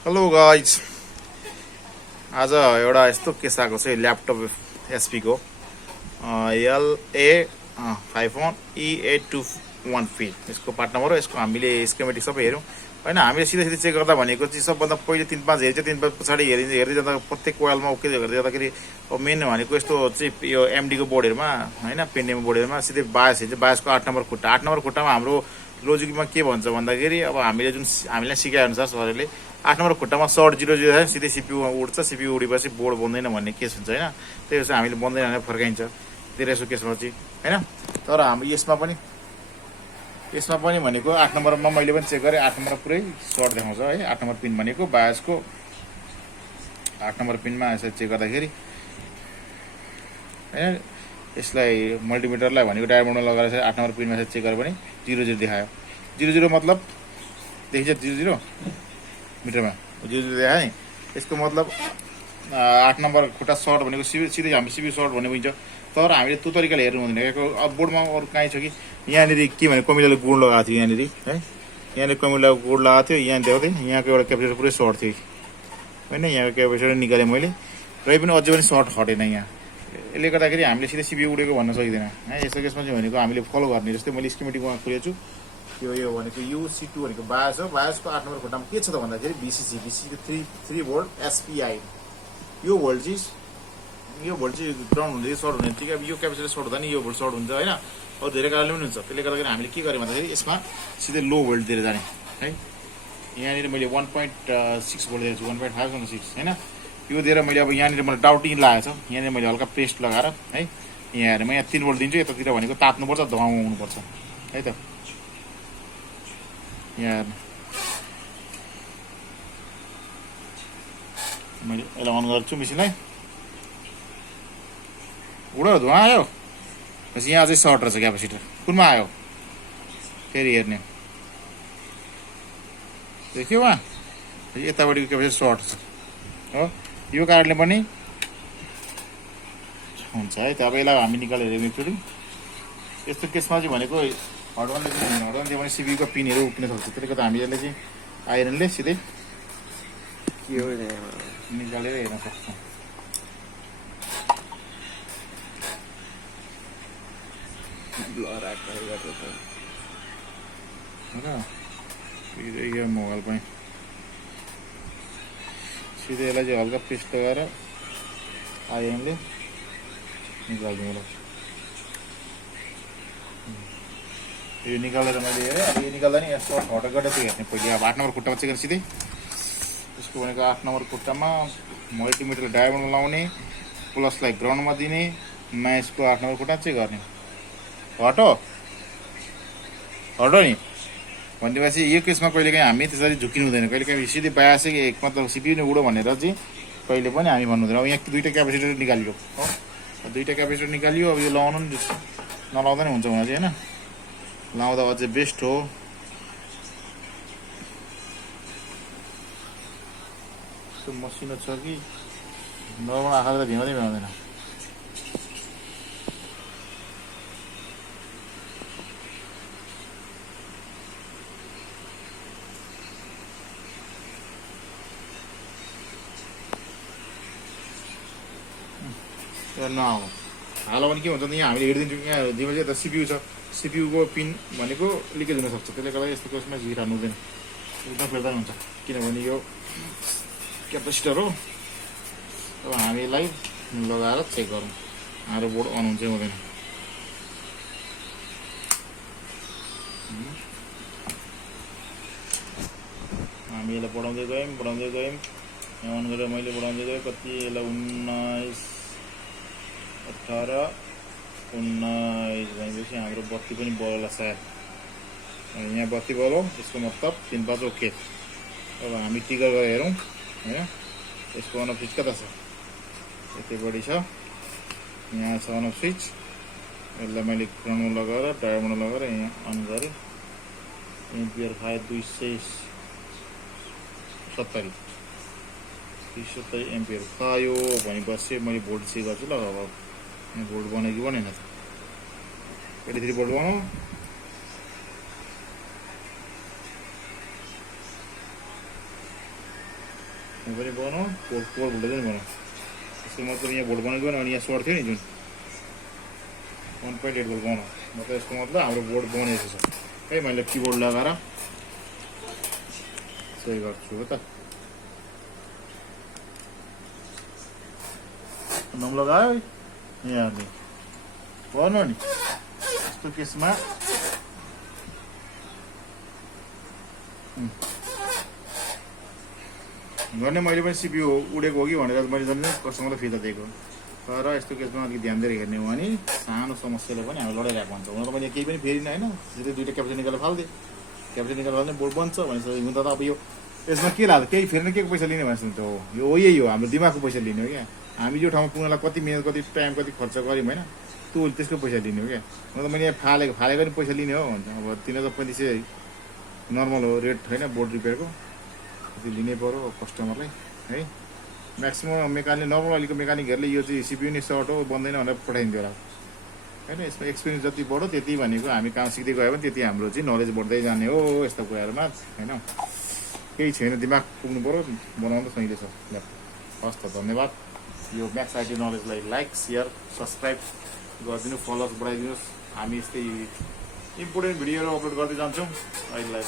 Hello guys, आज एउटा यस्तो केस आएको छ ल्यापटप एचपीको LA51E821P यसको पार्ट नम्बर हो। यसको हामीले स्किमेटिक सबै हेऱ्यौँ होइन। हामीले सिधै सिधै चेक गर्दा भनेको चाहिँ सबभन्दा पहिले 3-5 हेर्छ, 3-5 पछाडि हेर्दै जाँदा प्रत्येक कोइलमा ओके हेर्दै जाँदाखेरि अब मेन भनेको यस्तो चाहिँ यो एमडीको बोर्डहरूमा होइन, पेन्डेमको बोर्डहरूमा सिधै बायस हेर्छ। बायसको 8 नम्बर खुट्टा, 8 नम्बर खुट्टामा हाम्रो लोजिकमा के भन्छ भन्दाखेरि अब हामीले हामीलाई सिकाए अनुसार सरले 8 नम्बर खुट्टामा सर्ट 0 सिधै सिपियुमा उड्छ, सिपियु उडेपछि बोर्ड बन्दैन भन्ने केस हुन्छ होइन। त्यही भएर हामीले बन्दैन भनेर फर्काइन्छ धेरै जस्तो केसमा चाहिँ होइन। तर हाम्रो यसमा पनि भनेको 8 नम्बरमा मैले पनि चेक गरेँ, 8 नम्बर पुरै सर्ट देखाउँछ है। 8 नम्बर पिन भनेको बायसको 8 नम्बर पिनमा यसरी चेक गर्दाखेरि होइन, यसलाई मल्टिमिटरलाई भनेको डायमन्डमा लगाएर 8 नम्बर पिनमा चेक गरेर पनि 0 देखायो। 0 मतलब देखिन्छ 0 मिटरमा 0 देखायो नि। यसको मतलब 8 नम्बर खुट्टा सर्ट भनेको सिधै हाम्रो सिपी सर्ट भन्ने बुझ्छ। तर हामीले त्यो तरिकाले हेर्नु हुँदैन। अब बोर्डमा अरू कहीँ छ कि यहाँनिर के भने कमिलाले गोड लगाएको थियो यहाँनिर है, यहाँनिर कमिलाको गोड लगाएको थियो, यहाँ देखाउँथेँ यहाँको एउटा क्यापेसिटर पुरै सर्ट थियो होइन। यहाँको क्यापेसिटर निकालेँ मैले, र पनि अझै पनि सर्ट हटेन यहाँ। यसले गर्दाखेरि हामीले सिधै सिपी उडेको भन्न सकिँदैन है। यस्तो केसमा चाहिँ भनेको हामीले फलो गर्ने जस्तै मैले स्किमेटिकमा खोलेको छु। यो भनेको UC2 भनेको बायस हो। बायसको 8 नम्बर खुट्टामा के छ त भन्दाखेरि VCC 3 भोल्ट SPI। यो भोल्ट चाहिँ ग्राउन्ड हुँदै सर्ट हुने बित्तिकै अब यो क्यापेसिटर सर्ट हुँदा नि यो भोल्ट सर्ट हुन्छ होइन। अरू धेरै कारणले पनि हुन्छ। त्यसले गर्दाखेरि हामीले के गरेँ भन्दाखेरि यसमा सिधै लो भोल्ट दिएर जाने है। यहाँनिर मैले 1.6 भोल्ट दिएको छु, 1.5 होइन। यो दिएर मैले अब यहाँनिर मलाई डाउटिङ लागेको छ, यहाँनिर मैले हल्का पेस्ट लगाएर है, यहाँ हेरेर म यहाँ 3 भोल्ट दिन्छु। यतातिर भनेको तात्नुपर्छ, धुवाँ हुनुपर्छ है त। यहाँ हेर्नु, मैले यसलाई अन गर्छु मेसिनलाई, उडो धुवा आयो। पछि यहाँ अझै सर्ट रहेछ क्यापेसिटर, कुनमा आयो फेरि हेर्ने देख्यो उहाँ यतापट्टिको क्यापेसिटर सर्ट छ हो। यो कारणले पनि हुन्छ है त। अब यसलाई हामी निकालेर हेऱ्यौँ एकचोटि। यस्तो केसमा चाहिँ भनेको हडवनले चाहिँ भने सिपीको पिनहरू उक्किन सक्छ। त्यसले गर्दा हामी यसले चाहिँ आइरनले सिधै निकालेर हेर्न सक्छौँ। यो मोबाइल पनि सिधै यसलाई चाहिँ हल्का पेस्ट लगाएर आइरनले निकालिदिउँ। यो निकालेर मैले हेरेँ। अब यो निकाल्दा नि यस्तो हटक गरेर चाहिँ हेर्ने पहिले। अब 8 नम्बर खुट्टामा चाहिँ सिधै यसको भनेको 8 नम्बर खुट्टामा मल्टिमिटर डायमन्डमा लाउने, प्लसलाई ग्राउन्डमा दिने, माइसको 8 नम्बर खुट्टा चाहिँ गर्ने। हटो नि भनेपछि यो केसमा कहिलेकाहीँ हामी त्यसरी झुकिनु हुँदैन। कहिलेकाहीँ सिधै बायासै मतलब सिपी नै उडो भनेर चाहिँ कहिले पनि हामी भन्नु हुँदैन। अब यहाँ 2टा क्यापेसिटर निकालियो हो, 2टा क्यापेसिटर निकालियो। अब यो लगाउनु नि नलाउँदा नि हुन्छ हुन चाहिँ होइन, लाउँदा अझै बेस्ट हो। यस्तो मसिनो छ कि नर्मल आँखाले त भ्याउँदैन। नआऊ हाल भने के हुन्छ नि, यहाँ हामीले हेरिदिन्छौँ। यहाँ दिएपछि यता सिपियु छ, सिपियुको पिन भनेको लिकेज हुनसक्छ। त्यसले गर्दा यस्तो केसमा हिरानु हुँदैन, एकदम फेर्दा हुन्छ। किनभने यो क्यापेसिटर हो। अब हामी यसलाई लगाएर चेक गरौँ हाम्रो बोर्ड अन हुन्छ हुँदैन। हामी यसलाई बढाउँदै गयौँ यहाँ अन गरेर मैले बढाउँदै गएँ। कति यसलाई 19, 18, 19 भनेपछि हाम्रो बत्ती पनि बल्ला सायद। यहाँ बत्ती बल्यो, यसको मतलब 3-5 ओके। अब हामी टिकर गरेर हेरौँ होइन। यसको अन अफ स्विच कता छ, यति बढी छ। यहाँ छ अन अफ स्विच। यसलाई मैले ग्राउन्डमा लगाएर डायमन्डमा लगाएर यहाँ अन गरेँ। एम्पियर खायो 270 एम्पियर खायो भनेपछि मैले भोल्ट चेक गर्छु ल। अब भोल्ट बन्यो कि बनेन त, 83 भोल्ट बनाऊ। यहाँ पनि बनाऊ, 4 भोल्टेज पनि बनाऊ। त्यसको मतलब यहाँ भोल्ट बनेको अनि यहाँ सर्ट थियो नि जुन 1.8 भोल्ट बनाऊ। मतलब यसको मतलब हाम्रो बोर्ड बनेको छ है। मैले किबोर्ड लगाएर सही गर्छु हो त। नम लगायो यहाँ नि गर्नु नि। यस्तो केसमा गर्ने मैले पनि सिपियु उडेको हो कि भनेर मैले जम्मै कस्टमरलाई फिर्ता दिएको। तर यस्तो केसमा अलिक ध्यान दिएर हेर्ने हो भने सानो समस्याले पनि हामी लडाइरहेको हुन्छ। हुन त मैले केही पनि फेरिनँ होइन, सिधै दुईवटा क्याप्चर निकालेर फाल्दिएँ। क्याप्चर निकालेर फाल्ने बोर्ड बन्छ भनेपछि हुन त अब यो यसमा के लाग्छ, केही फेर्न के पैसा लिने भनेपछि त हो यो यही हो, हाम्रो दिमागको पैसा लिने हो क्या। हामी जो ठाउँमा पुग्नलाई कति मिहिनेत कति टाइम कति खर्च गऱ्यौँ होइन, त्यो त्यसको पैसा लिने हो क्या। हुन त मैले यहाँ फालेको पनि पैसा लिने हो भन्छ। अब 3500 नर्मल हो रेट होइन बोर्ड रिपेयरको, त्यो लिनै पऱ्यो कस्टमरलाई है। म्याक्सिमम् मेकानिक नर्मल अहिलेको मेकानिकहरूले यो चाहिँ सिपियु नै सर्ट हो बन्दैन भनेर पठाइदिन्थ्यो होला होइन। यसमा एक्सपिरियन्स जति बढ्यो त्यति भनेको हामी काम सिक्दै गयो भने त्यति हाम्रो चाहिँ नलेज बढ्दै जाने हो यस्तो कुराहरूमा होइन। केही छैन, दिमाग पुग्नु पऱ्यो, बनाउनु त सहीले छ ल्यापटप। हस् त धन्यवाद। यो म्याक्स आइटी नलेजलाई लाइक सेयर सब्सक्राइब गरिदिनु, फलोअर्स बढाइदिनुहोस्। हामी यस्तै इम्पोर्टेन्ट भिडियोहरू अपलोड गर्दै जान्छौँ। अहिलेलाई